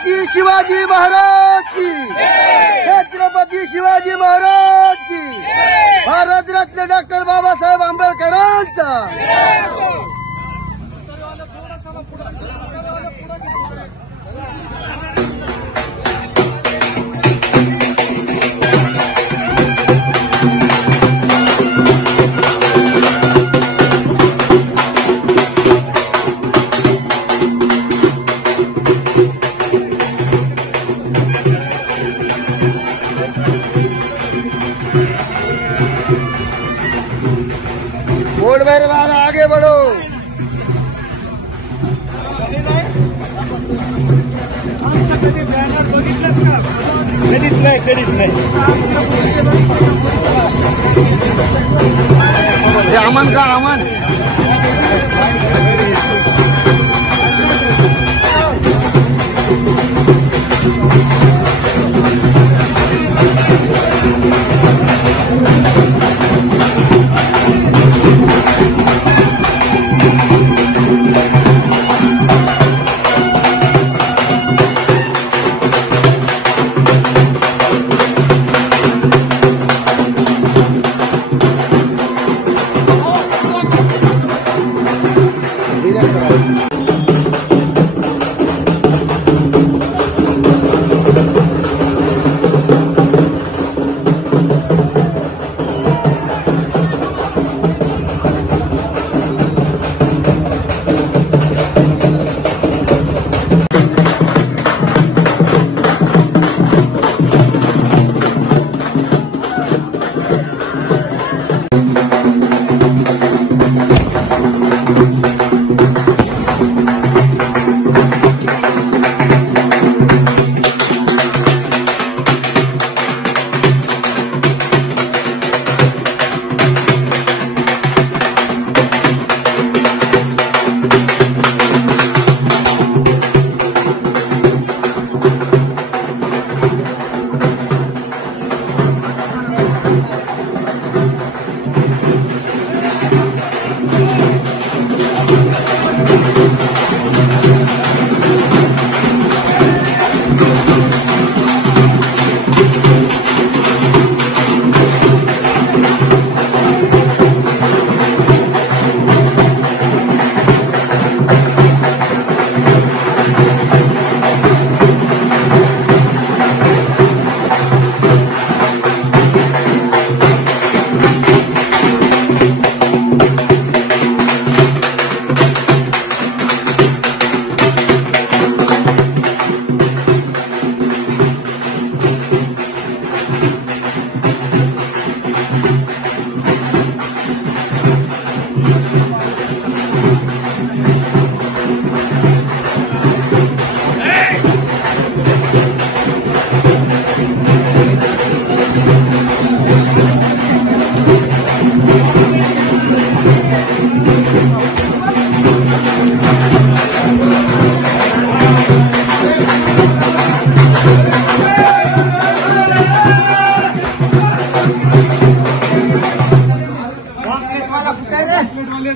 छत्रपती शिवाजी महाराज की, छत्रपती शिवाजी महाराज की, भारत रत्न डॉक्टर बाबासाहेब आंबेडकरांचा। बोल मेरे लाल आगे बढ़ो। कधीच नाही अमन का अमन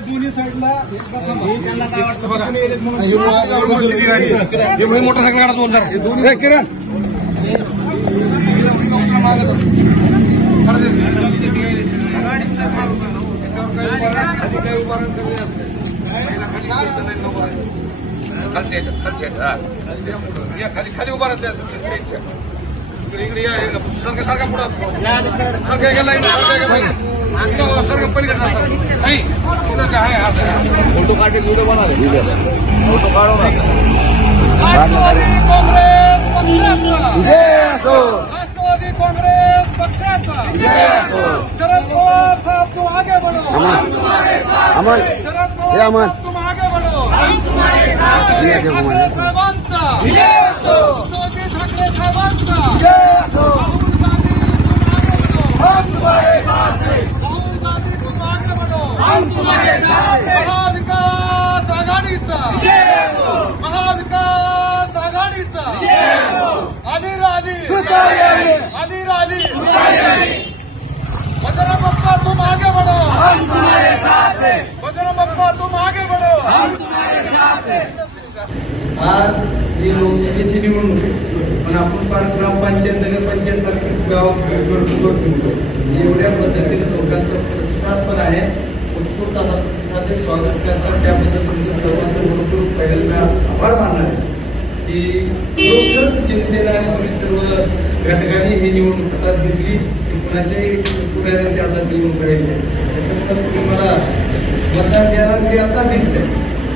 दोन्ही साईडला मोटरसायकल काढत बोलणार किरण खाली खाली उभा राहायचं इकडे सारखं सारखा पुढं सारखं गेला सारखं पलीकडे नाही फोटो काढे व्हिडिओ बनवले फोटो काढू राष्ट्रवादी कांग्रेस पक्षाचा शरद पवार साहब तुम आगे बढ़ो अमन शरद पवार साहब तुम आगे बढ़ो ठाकरे साहेबांचा उद्धवजी ठाकरे साहेबांचा राहुल गांधी तुम आगे बढ़ो महाविकास आघाडीचा महाविकास आघाडीचा अली राली अली राली बजरंग बप्पा तुम आगे बढ़ो बजरंग बप्पा तुम आगे बढ़ो आज ही लोकसभेची निवडणूक आहे, पण आपण फार ग्रामपंचायत नगरपंचायत सारखी गाव करतो. एवढ्या पद्धतीने लोकांचा प्रतिसाद पण आहे, उत्स्फूर्त असा प्रतिसाद आहे. स्वागत करतात त्याबद्दल तुमचं सर्वांचं भरपूर पहिल्यांदा आभार मानणार आहे की खरोखरच जनतेला आणि तुम्ही सर्व घटकांनी ही निवडणूक हातात घेतली, की कुणाच्याही पुढाऱ्यांच्या हातात निवडणूक राहिली. त्याच्यामुळे तुम्ही मला मतदान देणार ते आता दिसतंय.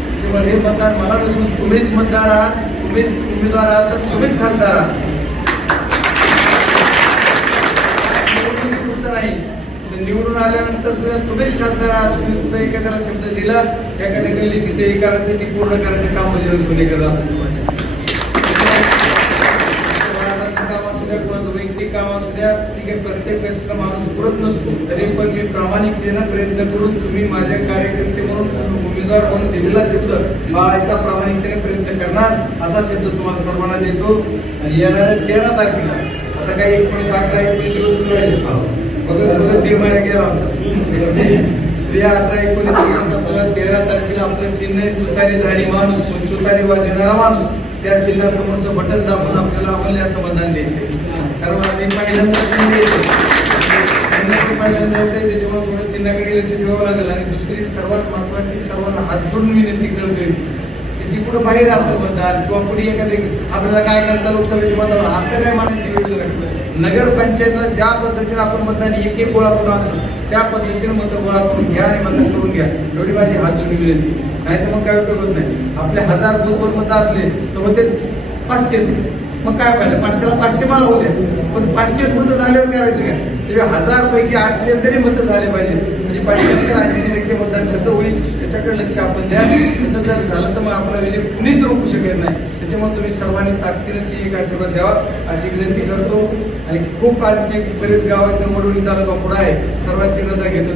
त्याच्यामुळे हे मतदान मला नसून तुम्हीच मतदार आहात, तुम्हीच उमेदवार आहात, तर तुम्हीच खासदार आहात. नाही निवडून आल्यानंतर सुद्धा तुम्हीच खासदार आहात. तुम्ही कुठे एखाद्याला शब्द दिला, एखाद्या गल्ली तिथे हे करायचं, ती पूर्ण करायचं काम बजरंग सोनेकर असं तुमच्या काम असू द्या, कोणाचं वैयक्तिक काम असू द्या, ठीक आहे. प्रत्येक गोष्टीला माणूस पुरत नसतो, तरी पण मी प्रामाणिकतेनं प्रयत्न करून तुम्ही माझ्या कार्यकर्ते म्हणून उमेदवार म्हणून दिलेला शब्द पाळायचा प्रामाणिकतेने प्रयत्न करणार असा शब्द तुम्हाला सर्वांना देतो. आणि येणाऱ्या 13 तारखेला आता काही 19, 18, 19 दिवस राहिले, बघत 1.5 महिना गेला आमचा. 18, 19 दिवसात आपल्याला 13 तारखेला आपलं चिन्ह आहे तुतारीधारी माणूस, तुतारी वाजवणारा माणूस. त्या चिन्हासमोरचं बटन दाबून आपल्याला आम्हाला असं मतदान द्यायचंय. कारण आम्ही पहिल्यांदा चिन्ह पहिल्यांदा येते, त्याच्यामुळे थोडं चिन्हाकडे लक्ष ठेवावं लागेल. आणि दुसरी सर्वात महत्वाची, सर्वांना हात जोडून विनंती करायची, जी कुठं बाहेर असेल मतदान किंवा कुठे एखादी आपल्याला काय करता लोकसभेचे मतदान असं काय मानायची वेळ लागतं. नगरपंचायतला ज्या पद्धतीने आपण मतदान एक एक गोळा करून आणतो, त्या पद्धतीने मत गोळा करून घ्या आणि मतदान करून घ्या, एवढी माझी हात जोडून विनंती. नाही तर मग काय उपयोग होत नाही. आपले 1000 बरोबर मत असले तर मग ते 500च, मग काय फायदा. 500ला 500 मला होऊ द्या, पण 500च मतं झाल्यावर करायचं काय. तेव्हा 1000 पैकी 800 तरी मतं झाले पाहिजे, म्हणजे 75-80% मतदान कसं होईल त्याच्याकडे लक्ष आपण द्या. तसं जर झालं तर मग आपला विजय कुणीच रोखू शकत नाही. त्याच्यामुळे तुम्ही सर्वांनी ताकदीने ती एक आशीर्वाद द्यावा अशी विनंती करतो. आणि खूप आणखी बरेच गाव आहेत, वडवणी तालुका पुढे आहे, सर्वांची रजा घेतो.